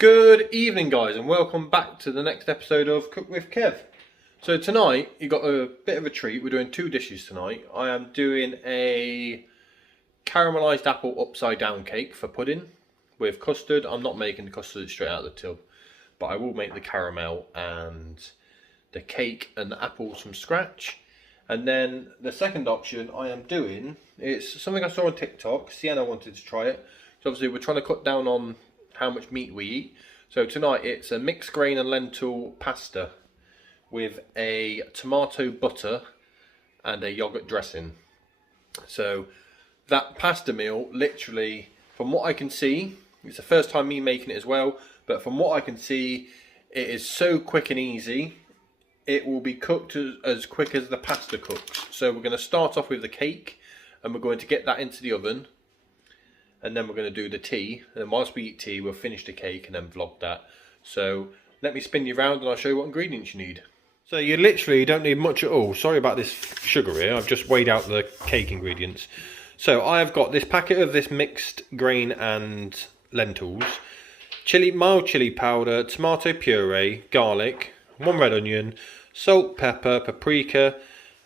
Good evening guys and welcome back to the next episode of Cook with Kev. So tonight you got a bit of a treat. We're doing two dishes tonight. I am doing a caramelised apple upside down cake for pudding with custard. I'm not making the custard straight out of the tub, but I will make the caramel and the cake and the apples from scratch. And then the second option I am doing, it's something I saw on TikTok. Sienna wanted to try it. So obviously we're trying to cut down on how much meat we eat. So tonight it's a mixed grain and lentil pasta with a tomato butter and a yogurt dressing. So that pasta meal, literally, from what I can see, it's the first time me making it as well, but from what I can see, it is so quick and easy. It will be cooked as quick as the pasta cooks. So we're going to start off with the cake and we're going to get that into the oven. And then we're going to do the tea, and then whilst we eat tea we'll finish the cake and then vlog that. So let me spin you around and I'll show you what ingredients you need. So you literally don't need much at all. Sorry about this sugar here, I've just weighed out the cake ingredients. So I have got this packet of this mixed grain and lentils, mild chili powder, tomato puree, garlic, 1 red onion, salt, pepper, paprika,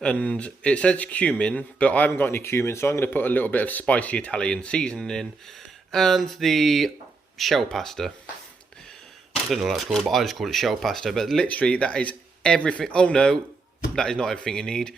and it says cumin, but I haven't got any cumin, so I'm going to put a little bit of spicy Italian seasoning in, and the shell pasta. I don't know what that's called, but I just call it shell pasta. But literally, that is everything. Oh no, that is not everything you need.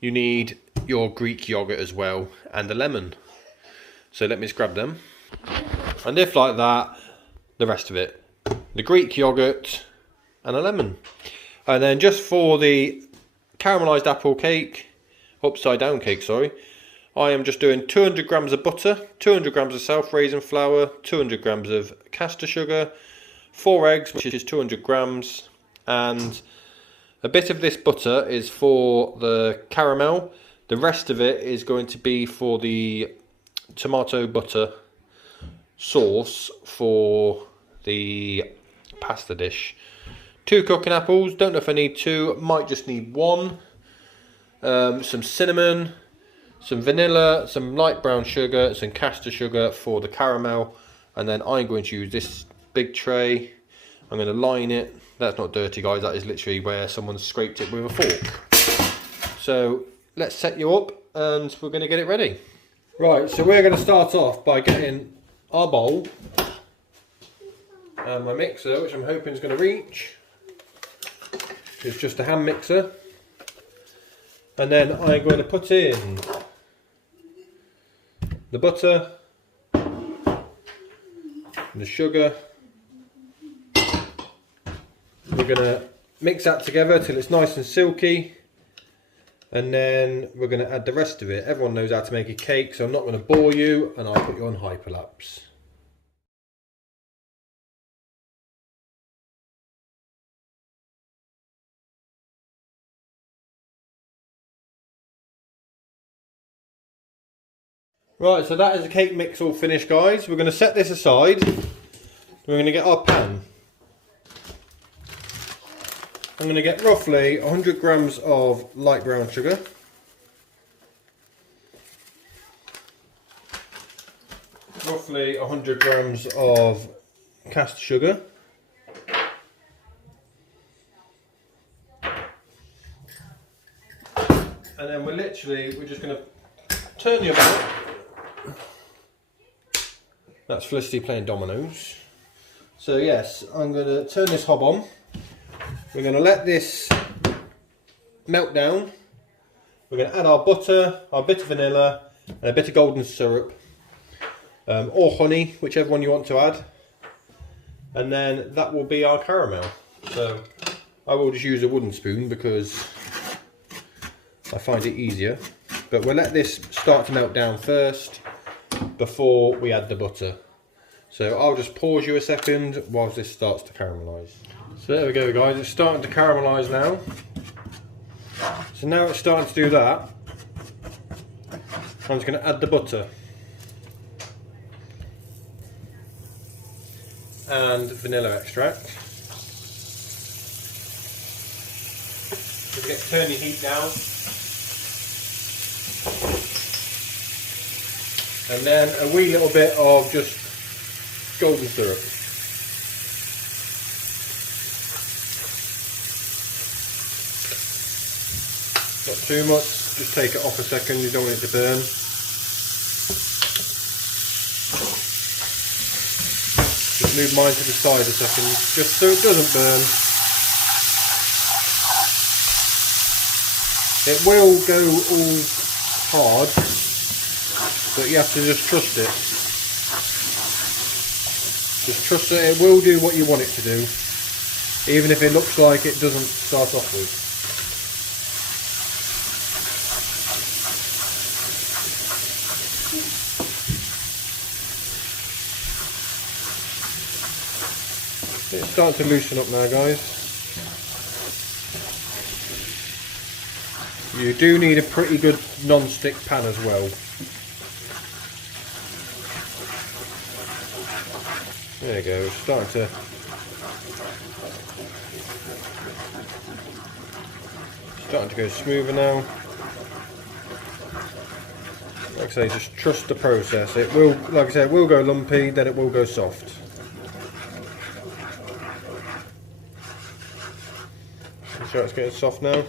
You need your Greek yogurt as well, and a lemon. So let me just grab them. And if like that, the rest of it. The Greek yogurt and a lemon. And then just for the caramelised apple cake, upside down cake, sorry, I am just doing 200 grams of butter, 200 grams of self-raising flour, 200 grams of caster sugar, 4 eggs, which is 200 grams, and a bit of this butter is for the caramel. The rest of it is going to be for the tomato butter sauce for the pasta dish. 2 cooking apples, don't know if I need 2, might just need 1. Some cinnamon, some vanilla, some light brown sugar, some caster sugar for the caramel, and then I'm going to use this big tray. I'm going to line it. That's not dirty guys, that is literally where someone scraped it with a fork. So let's set you up and we're going to get it ready. Right, so we're going to start off by getting our bowl and my mixer, which I'm hoping is going to reach. It's just a hand mixer, and then I'm going to put in the butter, the sugar. We're going to mix that together till it's nice and silky, and then we're going to add the rest of it. Everyone knows how to make a cake, so I'm not going to bore you, and I'll put you on hyperlapse. Right, so that is the cake mix all finished guys. We're going to set this aside. We're going to get our pan. I'm going to get roughly 100 grams of light brown sugar. Roughly 100 grams of caster sugar. And then we're just going to turn the oven up. That's Felicity playing dominoes. So yes, I'm going to turn this hob on. We're going to let this melt down. We're going to add our butter, our bit of vanilla, and a bit of golden syrup, or honey, whichever one you want to add. And then that will be our caramel. So I will just use a wooden spoon because I find it easier. But we'll let this start to melt down first before we add the butter. So I'll just pause you a second whilst this starts to caramelise. So there we go guys, it's starting to caramelise now. So now it's starting to do that, I'm just going to add the butter and vanilla extract. So turn your heat down. And then a wee little bit of just golden syrup. Not too much, just take it off a second, you don't want it to burn. Just move mine to the side a second, just so it doesn't burn. It will go all hard, but you have to just trust it. Just trust that it will do what you want it to do, even if it looks like it doesn't start off with. It's starting to loosen up now, guys. You do need a pretty good non-stick pan as well. There you go, it's starting to go smoother now. Like I say, just trust the process. It will, like I said, it will go lumpy, then it will go soft. So it's getting soft now.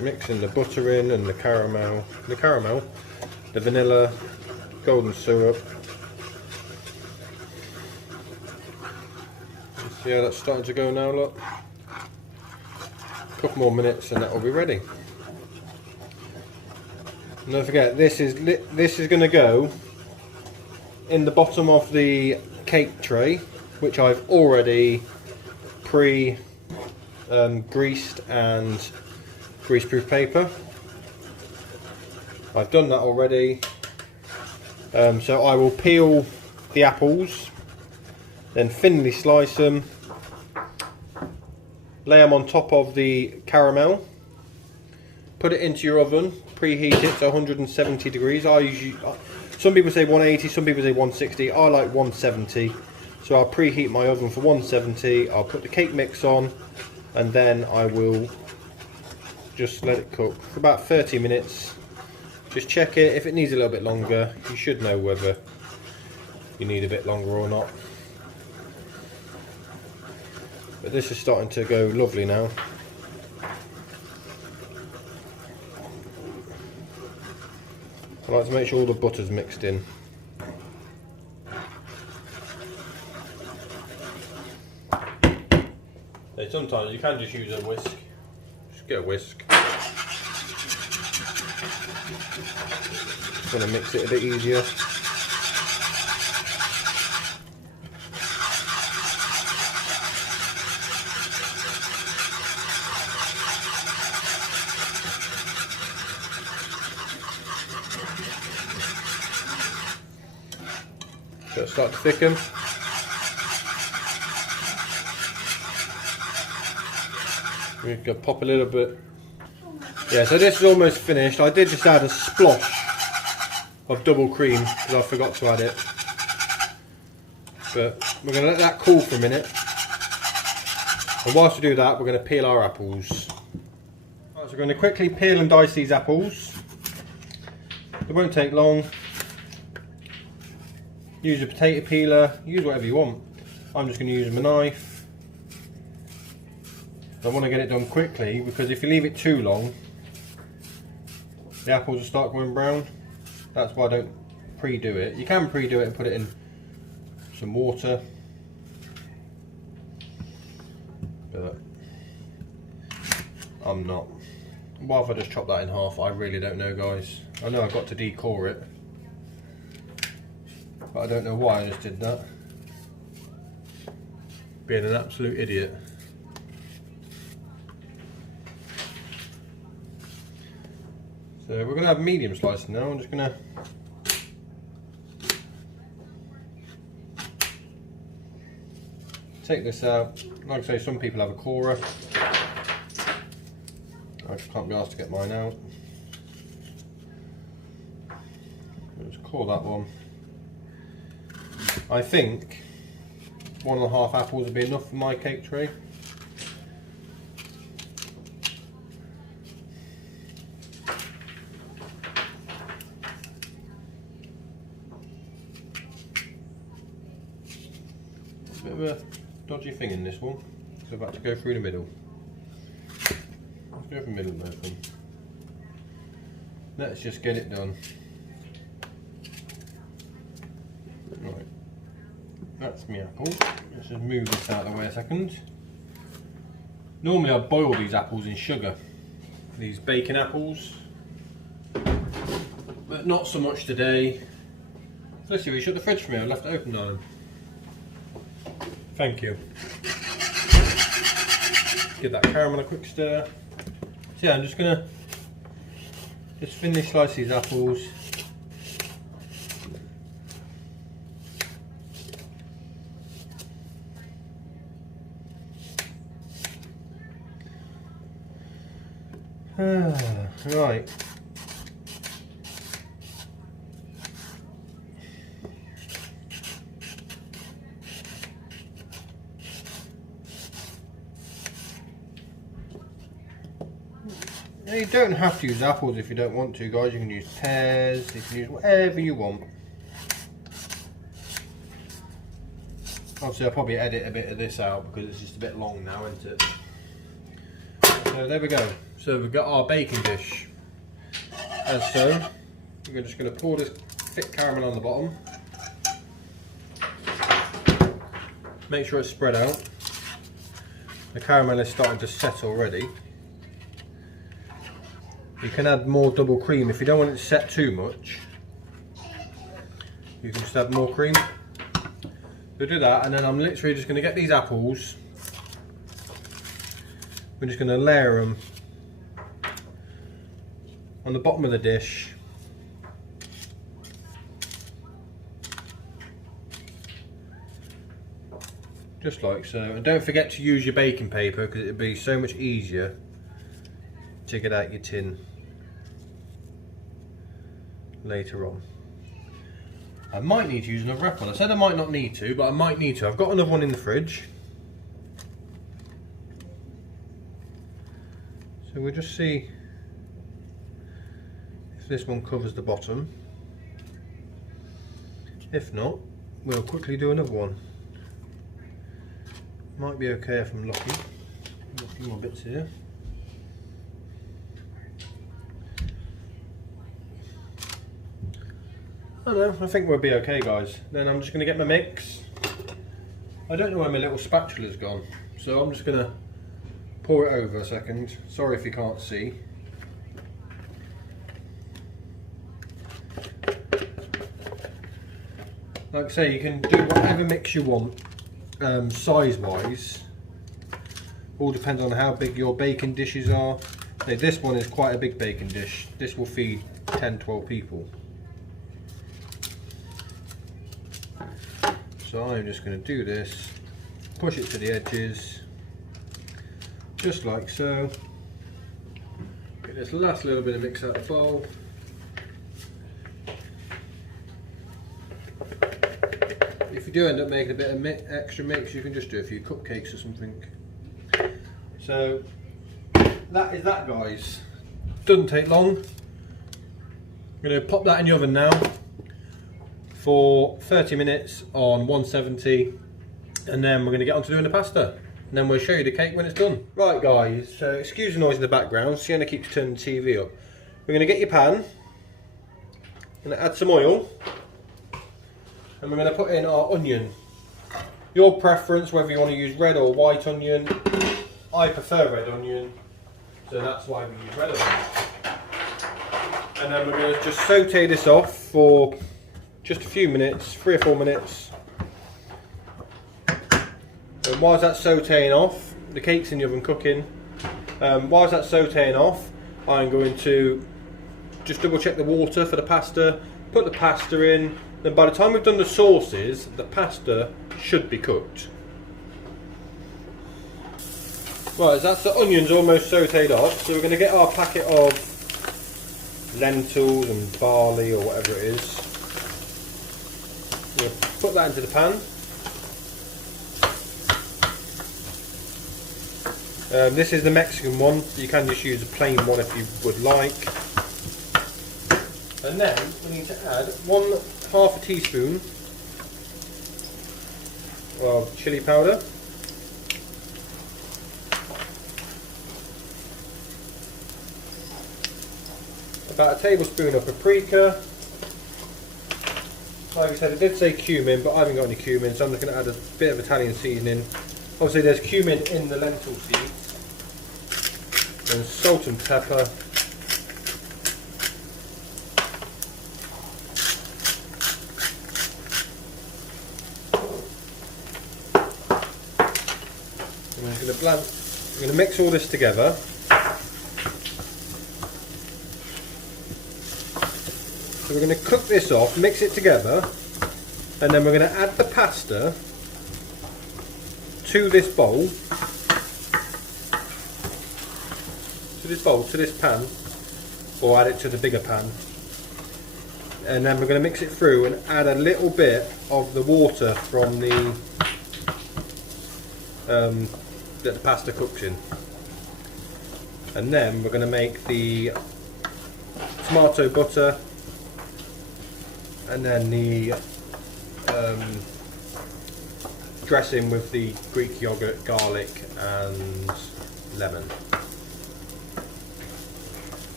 Mixing the butter in and the caramel, the vanilla, golden syrup. See how that's starting to go now, look. A couple more minutes and that will be ready. And don't forget, this is going to go in the bottom of the cake tray, which I've already greased and greaseproof paper. I've done that already. So I will peel the apples, then thinly slice them, lay them on top of the caramel, put it into your oven, preheat it to 170 degrees. Some people say 180, some people say 160. I like 170. So I'll preheat my oven for 170, I'll put the cake mix on, and then I will just let it cook for about 30 minutes. Just check it, if it needs a little bit longer, you should know whether you need a bit longer or not. But this is starting to go lovely now. I like to make sure all the butter's mixed in. Sometimes you can just use a whisk. Just get a whisk. Just want to mix it a bit easier. So it'll start to thicken. We can pop a little bit. Yeah, so this is almost finished. I did just add a splosh of double cream because I forgot to add it. But we're going to let that cool for a minute. And whilst we do that, we're going to peel our apples. Right, so we're going to quickly peel and dice these apples. It won't take long. Use a potato peeler, use whatever you want. I'm just going to use my knife. I want to get it done quickly because if you leave it too long, the apples will start going brown. That's why I don't pre-do it. You can pre-do it and put it in some water. But I'm not. Why have I just chopped that in half? I really don't know, guys. I know I've got to decore it, but I don't know why I just did that. Being an absolute idiot. So we're going to have medium slicing now. I'm just going to take this out. Like I say, some people have a corer. I just can't be asked to get mine out. Let's core that one. I think 1.5 apples would be enough for my cake tray. Bit of a dodgy thing in this one, so I've had to go through the middle. Go from middle open. Let's just get it done. Right. That's my apple. Let's just move this out of the way a second. Normally I boil these apples in sugar. These bacon apples. But not so much today. Let's see, we shut the fridge for me. I left it open, darling. Thank you. Give that caramel a quick stir. So yeah, I'm just gonna thinly slice these apples. Right. Now you don't have to use apples if you don't want to, guys. You can use pears, you can use whatever you want. Obviously I'll probably edit a bit of this out because it's just a bit long now, isn't it? So there we go. So we've got our bacon dish. As so, we're just going to pour this thick caramel on the bottom. Make sure it's spread out. The caramel is starting to set already. You can add more double cream if you don't want it to set too much. You can just add more cream. We'll do that, and then I'm literally just going to get these apples. We're just going to layer them on the bottom of the dish. Just like so. And don't forget to use your baking paper because it'll be so much easier to get out your tin later on. I might need to use another wrap one. I said I might not need to, but I might need to. I've got another one in the fridge. So we'll just see if this one covers the bottom. If not, we'll quickly do another one. Might be okay if I'm lucky. Got a few more bits here. I don't know, I think we'll be okay, guys. Then I'm just going to get my mix. I don't know where my little spatula's gone, so I'm just going to pour it over a second. Sorry if you can't see. Like I say, you can do whatever mix you want, size-wise. All depends on how big your bacon dishes are. Now, this one is quite a big bacon dish. This will feed 10-12 people. So I'm just going to do this, push it to the edges, just like so. Get this last little bit of mix out of the bowl. If you do end up making a bit of extra mix, you can just do a few cupcakes or something. So that is that, guys. Doesn't take long. I'm going to pop that in the oven now for 30 minutes on 170, and then we're going to get on to doing the pasta, and then we'll show you the cake when it's done. Right, guys, so excuse the noise in the background. Sienna keeps turning the TV up. We're going to get your pan, going to add some oil, and we're going to put in our onion. Your preference, whether you want to use red or white onion. I prefer red onion, so that's why we use red onion. And then we're going to just saute this off for just a few minutes, 3 or 4 minutes. And whilst that's sauteing off, the cake's in the oven cooking. Whilst that's sauteing off, I'm going to just double check the water for the pasta, put the pasta in. Then by the time we've done the sauces, the pasta should be cooked. Right, so that's the onions almost sauteed off. So we're going to get our packet of lentils and barley or whatever it is. We'll put that into the pan. This is the Mexican one. You can just use a plain one if you would like. And then we need to add half a teaspoon of chili powder. about a tablespoon of paprika. Like I said, it did say cumin, but I haven't got any cumin, so I'm just going to add a bit of Italian seasoning. Obviously there's cumin in the lentil seeds. And salt and pepper. I'm going to mix all this together. So we're going to cook this off, mix it together, and then we're going to add the pasta to this bowl, to this pan, or add it to the bigger pan. And then we're going to mix it through and add a little bit of the water from that the pasta cooks in. And then we're going to make the tomato butter and then the dressing with the Greek yogurt, garlic and lemon.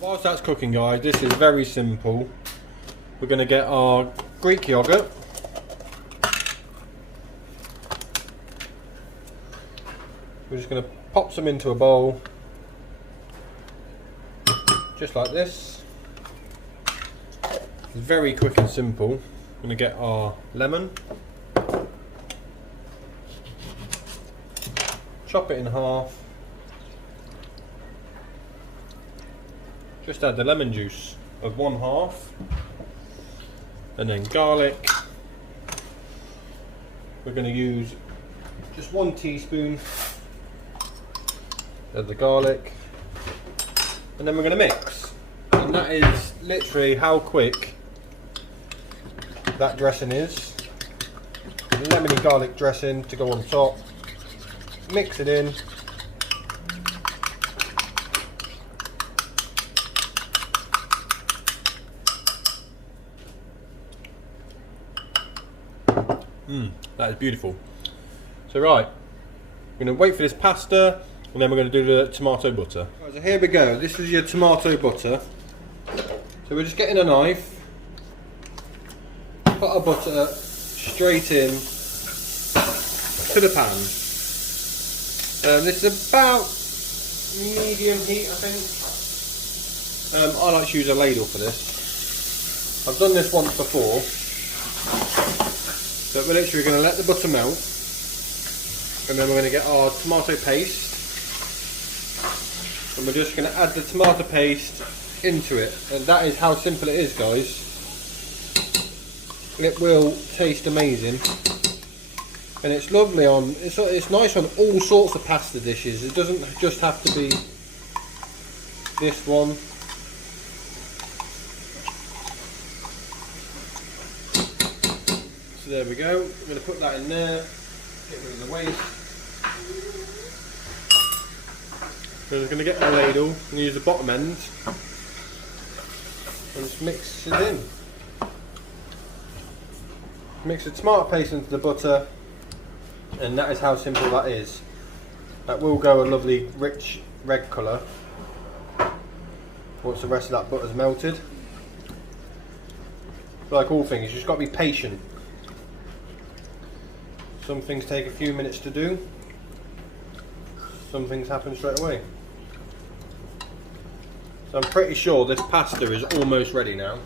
Whilst that's cooking, guys, this is very simple. We're going to get our Greek yogurt. We're just going to pop some into a bowl, just like this. It's very quick and simple. We're going to get our lemon, chop it in half, just add the lemon juice of 1/2, and then garlic. We're going to use just 1 teaspoon of the garlic, and then we're going to mix. And that is literally how quick that dressing is. Lemony garlic dressing to go on top. Mix it in. That is beautiful. So right, we're going to wait for this pasta, and then we're going to do the tomato butter. Right, so here we go. This is your tomato butter. So we're just getting a knife, put our butter straight in to the pan. This is about medium heat, I think. I like to use a ladle for this. I've done this once before. But we're literally going to let the butter melt, and then we're going to get our tomato paste, and we're just going to add the tomato paste into it. And that is how simple it is, guys. It will taste amazing, and it's lovely on. It's nice on all sorts of pasta dishes. It doesn't just have to be this one. So there we go. I'm going to put that in there, get rid of the waste. So I'm going to get my ladle and use the bottom end and just mix it in. Mix the tomato paste into the butter, and that is how simple that is. That will go a lovely rich red colour once the rest of that butter's melted. Like all things, you just got to be patient. Some things take a few minutes to do, some things happen straight away. So I'm pretty sure this pasta is almost ready now.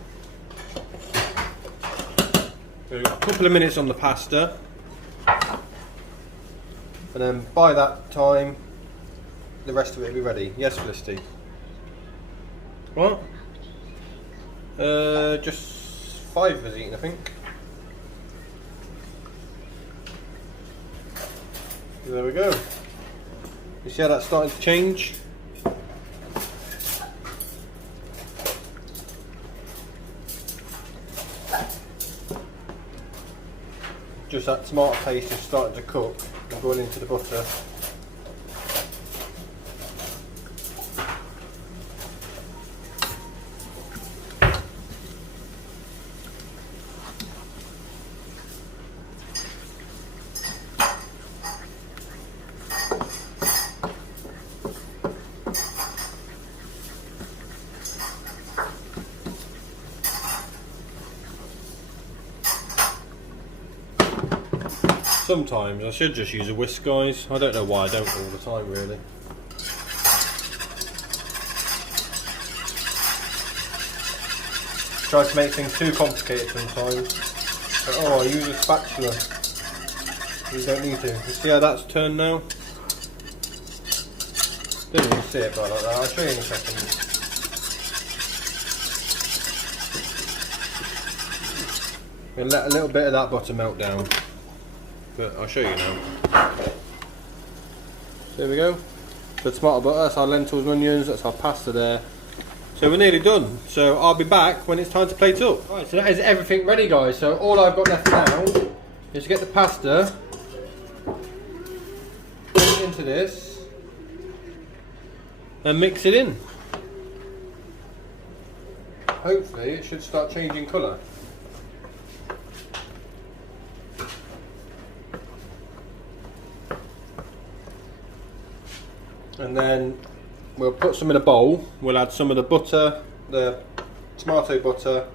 We've got a couple of minutes on the pasta, and then by that time the rest of it will be ready. Yes, Felicity? What? Just 5 of us eating, I think. There we go. You see how that's starting to change? Just that tomato paste is starting to cook and going into the butter. Sometimes I should just use a whisk, guys. I don't know why I don't all the time, really. Try to make things too complicated sometimes. But, oh, I use a spatula. You don't need to. You see how that's turned now? Don't even see it quite like that. I'll show you in a second. We'll let a little bit of that butter melt down. But I'll show you now. There we go. The tomato butter, that's our lentils and onions, that's our pasta there. So we're nearly done. So I'll be back when it's time to plate up. Right, so that is everything ready, guys. So all I've got left now is to get the pasta, put it into this, and mix it in. Hopefully it should start changing colour. And then we'll put some in a bowl. We'll add some of the butter, the tomato butter,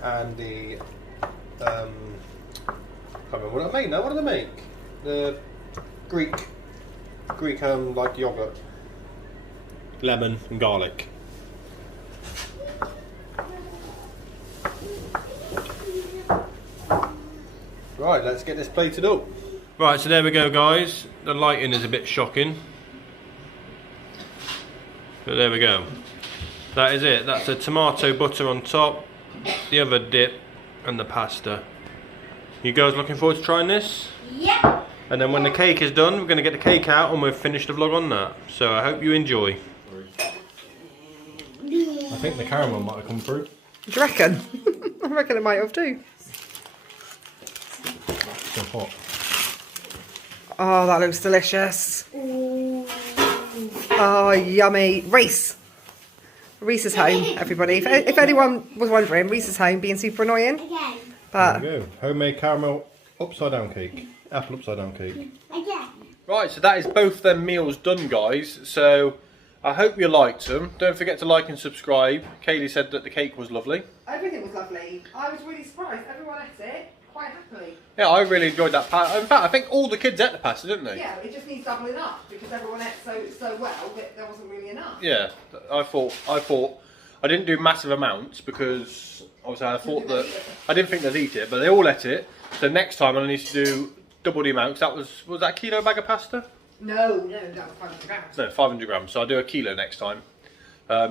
and the I can't remember what I made now. What do they make? The Greek like yogurt, lemon and garlic. Right, let's get this plated up. Right, so there we go, guys. The lighting is a bit shocking, but there we go. That is it. That's the tomato butter on top, the other dip, and the pasta. You guys looking forward to trying this? Yeah. And then when the cake is done, we're going to get the cake out and we'll finish the vlog on that. So I hope you enjoy. I think the caramel might have come through. Do you reckon? I reckon it might have too. So hot. Oh, that looks delicious. Ooh. Oh, yummy. Reese. Reese is home, everybody. If anyone was wondering, Reese is home, being super annoying. Again. But There we go. Homemade caramel upside down cake. Apple upside down cake. Again. Right, so that is both them meals done, guys. So I hope you liked them. Don't forget to like and subscribe. Kaylee said that the cake was lovely. everything was lovely. I was really surprised. Everyone ate it quite happily. Yeah, I really enjoyed that pasta. In fact, I think all the kids ate the pasta, didn't they? Yeah, it just needs doubling up because everyone ate so well that there wasn't really enough. Yeah, I thought I didn't do massive amounts because obviously I thought that I didn't think they'd eat it, but they all ate it. So next time I need to do double the amount. 'Cause was that a kilo bag of pasta? No, that was 500 grams. No, 500 grams. So I'll do a kilo next time.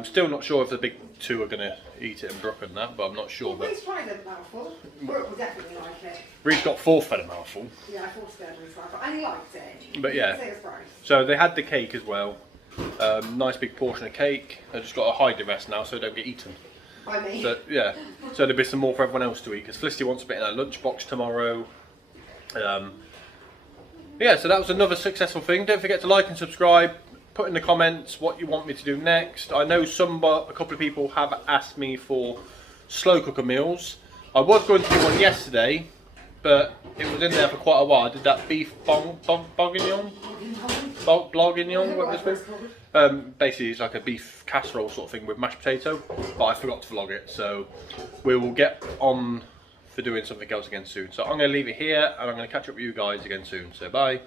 Still not sure if the big two are going to eat it and Brooke and that, but I'm not sure. But Reese tried a mouthful. Brooke will definitely like it. Reese got fed a mouthful. Yeah, I forced her to Reese like it, and he liked it. But yeah. Say it's price. So they had the cake as well. Nice big portion of cake. I just got to hide the rest now so they don't get eaten. By me. So yeah, so there'll be some more for everyone else to eat because Felicity wants a bit in her lunchbox tomorrow. Yeah, so that was another successful thing. Don't forget to like and subscribe. Put in the comments what you want me to do next. I know a couple of people have asked me for slow cooker meals. I was going to do one yesterday, but it was in there for quite a while. I did that beef bourguignon, what was it? Basically, it's like a beef casserole sort of thing with mashed potato, but I forgot to vlog it. So we will get on for doing something else again soon. So I'm going to leave it here, and I'm going to catch up with you guys again soon. So bye.